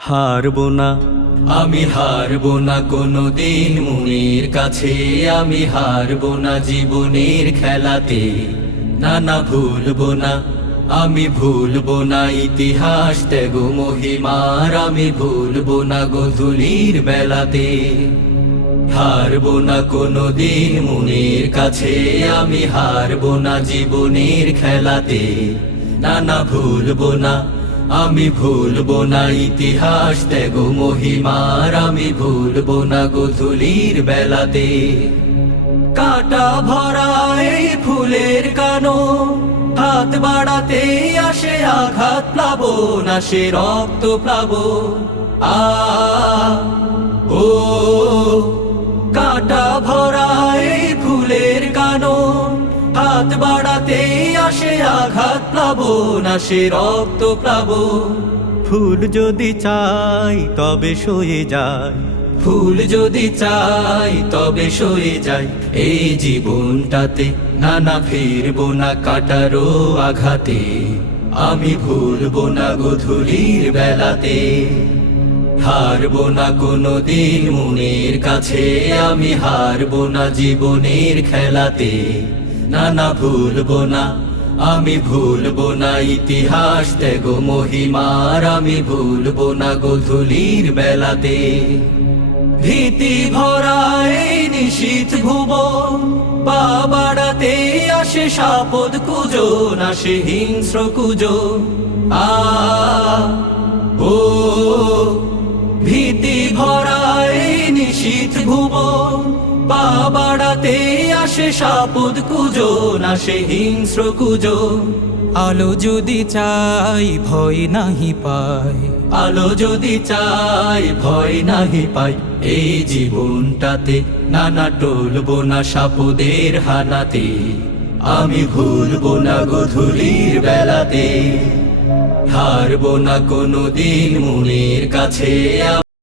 হারবো না, আমি হারবো না কোনোদিন মনের কাছে, আমি হারবো না জীবনের খেলাতে। না না ভুলবো না, আমি ভুলবো না ইতিহাস ত্যাগ মহিমার, আমি ভুলবো না গোধূলির বেলাতে। হারবো না কোনোদিন মনের কাছে, আমি হারবো না জীবনের খেলাতে। না না ভুলবো না, আমি ভুলবো না ইতিহাস ত্যাগ মহিমার, আমি ভুলবো না গোধূলির বেলাতে। কাটা ভরা এই ফুলের কানো, হাত বাড়াতে আসে আঘাত প্লাবন, আসে রক্ত প্লাবন। ও কাটা ভরা এই ফুলের কানো, হাত বাড়াতে আসে আঘাত প্লাবন, আসে রক্ত প্লাবন। ফুল যদি চাই তবে সয়ে যায়, ফুল যদি চাই তবে সয়ে যায় এই জীবনটাতে। না না ফিরবো না কাটারো আঘাতে, আমি ভুলবো না গোধূলির বেলাতে। হারবো না কোনোদিন মনের কাছে, আমি হারবো না জীবনের খেলাতে। না না ভুলবো না, আমি ভুলবো না ইতিহাস ত্যাগ মহিমার, আমি ভুলবো না গোধূলির বেলাতে। ভীতি ভরা এই নিশীথ ভুবন, পা বাড়াতে আসে সাপদ কুজন, আসে হিংস্র কুজন। ও ভীতি ভরা এই নিশীথ ভুবন, পা বাড়াতে আসে সাপদ কুজন, আসে হিংস্র কুজন। আলো যদি চাই ভয় নাহি পাই, আলো যদি চাই ভয় নাহি পাই এই জীবনটাতে। না না টলবো না সাপদের হানাতে, আমি ভুলবো না গোধূলির বেলাতে। হারবো না কোনোদিন মনের কাছে।